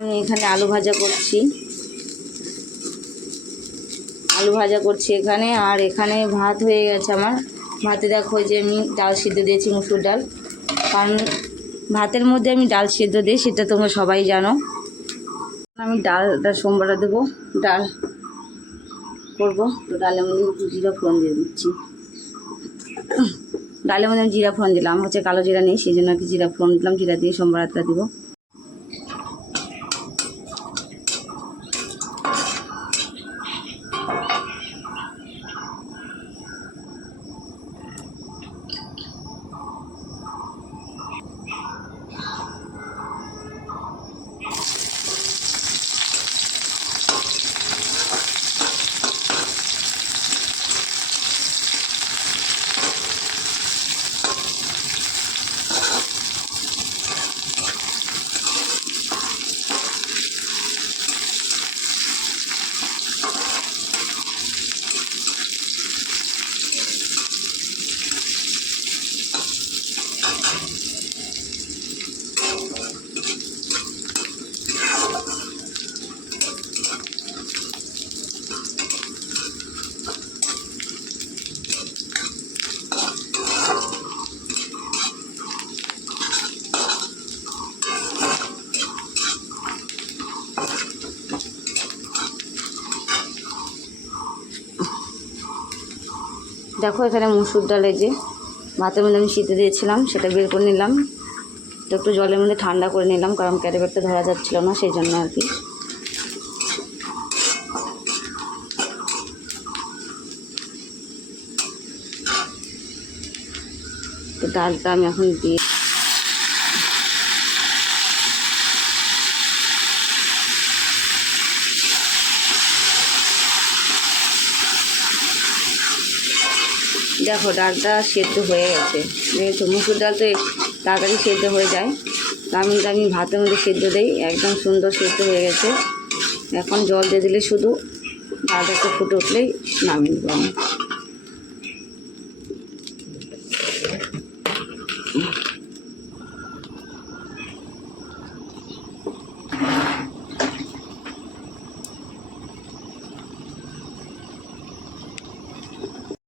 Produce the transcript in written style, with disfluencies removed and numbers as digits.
আমি এখানে আলু ভাজা করছি এখানে। আর এখানে ভাত হয়ে গেছে আমার। ভাতে দেখো যে আমি ডাল সিদ্ধ দিয়েছি, মুসুর ডাল। কারণ ভাতের মধ্যে আমি ডাল সিদ্ধ দিই, সেটা তোমরা সবাই জানো। আমি ডালটা সোমবারে দেবো, ডাল করবো। তো ডালের মধ্যে জিরা ফোড়ন দিয়ে দিচ্ছি। ডালের মধ্যে আমি জিরা ফোড়ন দিলাম, হচ্ছে কালো জিরা নেই, সেই জন্য আর কি জিরা ফোড়ন দিলাম। জিরা দিয়ে সোমবারটা দেবো। দেখো এখানে মুসুর ডালে যে ভাতের মধ্যে আমি সিদ্ধ দিয়েছিলাম, সেটা বের করে নিলাম। তো একটু জলের মধ্যে ঠান্ডা করে নিলাম, কারণ ক্যারিব্যাগটা ধরা যাচ্ছিল না, সেই জন্য আর কি। তো ডালটা আমি এখন দিয়ে দেখো ডালটা সেদ্ধ হয়ে গেছে। যেহেতু মুসুর ডাল তো তাড়াতাড়ি সেদ্ধ হয়ে যায়, আমি ভাতের মধ্যে সেদ্ধ দিই, একদম সুন্দর সেদ্ধ হয়ে গেছে। এখন জল দিয়ে দিলে শুধু ডালটা একটু ফুটে উঠলেই নামিয়ে দেবো আমি।